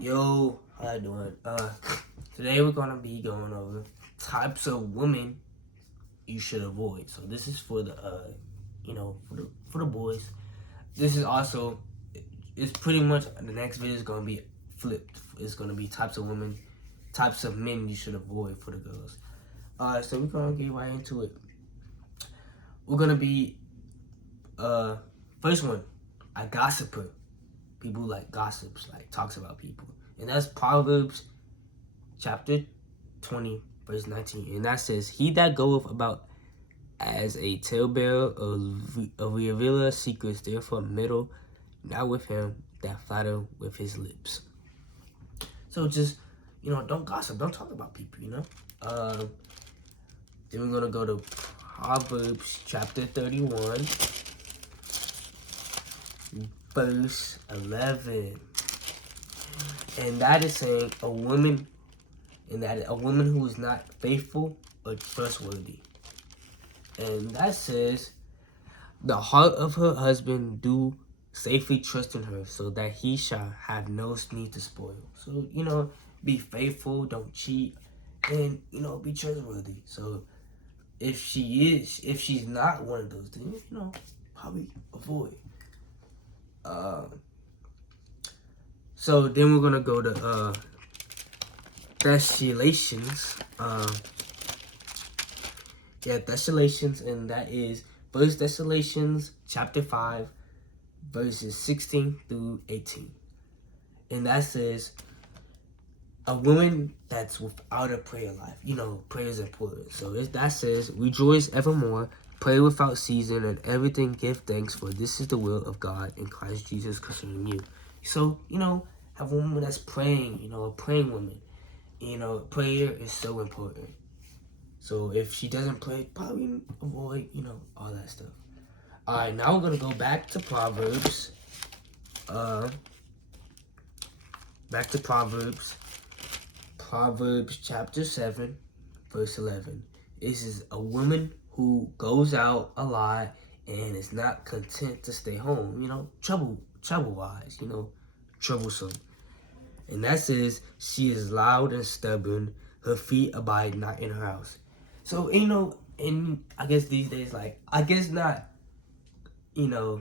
Yo, how you doing? Today we're gonna be going over types of women you should avoid. So this is for the for the boys. This is also it's pretty much the next video is gonna be flipped. It's gonna be types of women, types of men you should avoid for the girls. So we're gonna get right into it. We're gonna be first one, a gossiper. People like gossips, like talks about people, and that's Proverbs chapter 20, verse 19. And that says, "He that goeth about as a talebearer, a revealer secrets, therefore meddle not with him that flatter with his lips." So just, don't gossip. Don't talk about people. Then we're going to go to Proverbs chapter 31, verse 11. And that is saying a woman who is not faithful or trustworthy. And that says, the heart of her husband do safely trust in her, so that he shall have no need to spoil. So, be faithful, don't cheat, and, be trustworthy. So, if she's not one of those things, probably avoid. So then we're gonna go to Thessalonians. Thessalonians, and that is First Thessalonians chapter 5, verses 16 through 18. And that says, a woman that's without a prayer life. Prayer is important. So that says, rejoice evermore, pray without ceasing, and everything give thanks, for this is the will of God in Christ Jesus concerning you. So, have a woman that's praying, a praying woman. Prayer is so important. So if she doesn't pray, probably avoid, all that stuff. All right, now we're going to go back to Proverbs. Proverbs chapter 7, verse 11. This is a woman who goes out a lot and is not content to stay home, trouble-wise, troublesome. And that says, she is loud and stubborn, her feet abide not in her house. So, and I guess these days, I guess not,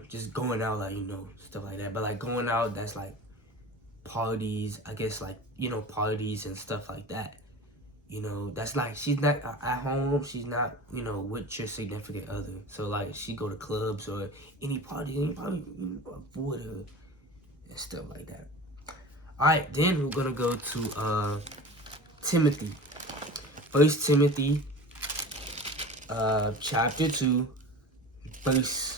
just going out, stuff like that. But, going out, that's, parties, I guess, parties and stuff like that. That's she's not at home, she's not, with your significant other. So, she go to clubs or any party, and you probably avoid her and stuff like that. Alright, then we're gonna go to Timothy. First Timothy chapter 2, verse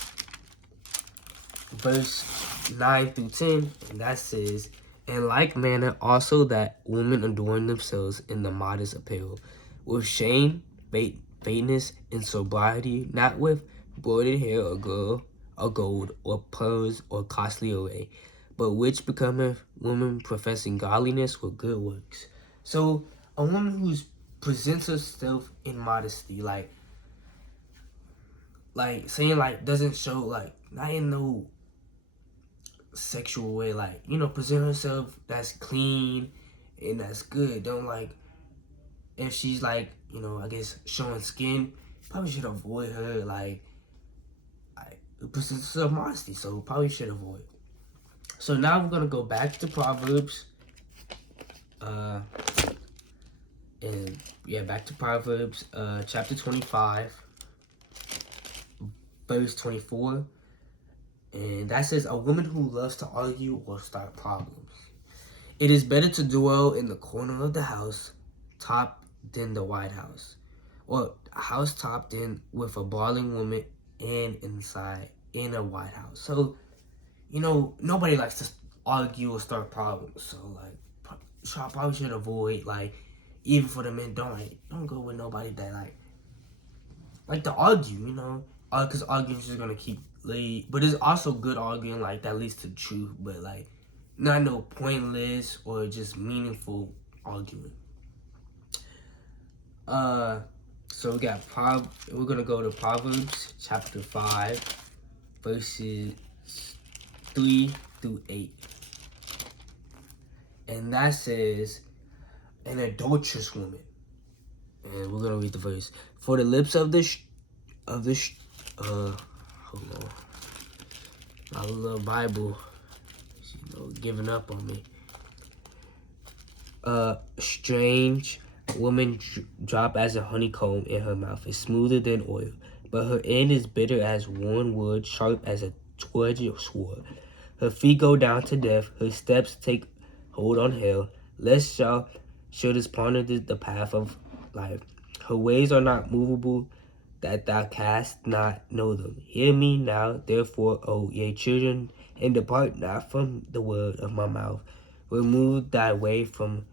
9 through 10, and that says, in like manner also that women adorn themselves in the modest apparel, with shame, faintness, and sobriety, not with broidered hair or gold, or pearls, or costly array, but which becometh woman professing godliness with good works. So a woman who presents herself in modesty, saying doesn't show not in no sexual way, present herself that's clean and that's good. Don't if she's I guess showing skin, probably should avoid her. Presents herself modesty, so probably should avoid. So now we're gonna go back to Proverbs. Back to Proverbs, chapter 25, verse 24. And that says, a woman who loves to argue will start problems. It is better to dwell in the corner of the house top than the White House, or a house topped in with a brawling woman and inside in a White House. So, nobody likes to argue or start problems. So, I probably should avoid, even for the men, don't go with nobody that, like to argue, because arguing is just going to keep lead. But there's also good arguing, that leads to truth, but, not no pointless or just meaningful arguing. So we're going to go to Proverbs chapter 5, verses 3 through 8. And that says, an adulterous woman. And we're gonna read the verse. For the lips of hold on, my little Bible, giving up on me. Strange woman drop as a honeycomb in her mouth is smoother than oil, but her end is bitter as worn wood, sharp as a two-edged sword. Her feet go down to death, her steps take hold on hell, lest thou shouldest ponder the path of life. Her ways are not movable, that thou canst not know them. Hear me now, therefore, O ye children, and depart not from the word of my mouth. Remove thy way from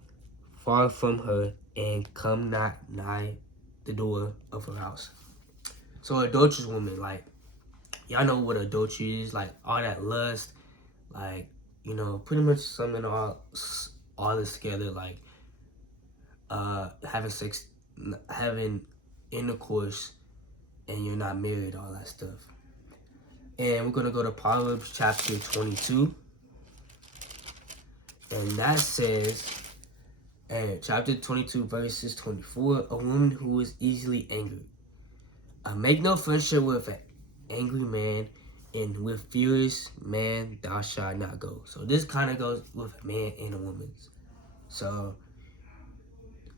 far from her, and come not nigh the door of her house. So adulterous woman, like, y'all know what adultery is, like all that lust, like, pretty much summing all this together, like having sex, having intercourse, and you're not married, all that stuff. And we're gonna go to Proverbs chapter 22, and that says, and chapter 22 verses 24, a woman who is easily angered. Make no friendship with an angry man, and with furious man thou shalt not go. So this kind of goes with a man and a woman. So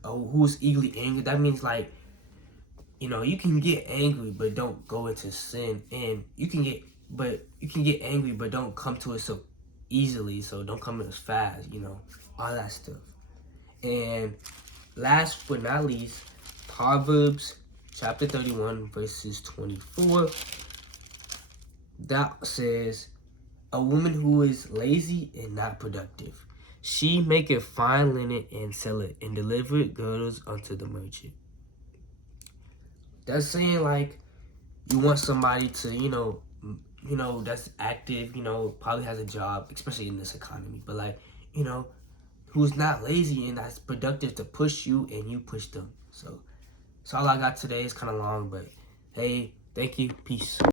who's easily angered, that means like, you can get angry but don't go into sin, and you can get angry but don't come to it so easily, so don't come as fast, all that stuff. And last but not least, Proverbs chapter 31 verses 24, that says, a woman who is lazy and not productive, she maketh fine linen and sell it, and delivereth girdles unto the merchant. That's saying like, you want somebody to, that's active, probably has a job, especially in this economy, but like, who's not lazy and that's productive to push you and you push them. So that's all I got today. It's kind of long, but hey, thank you. Peace.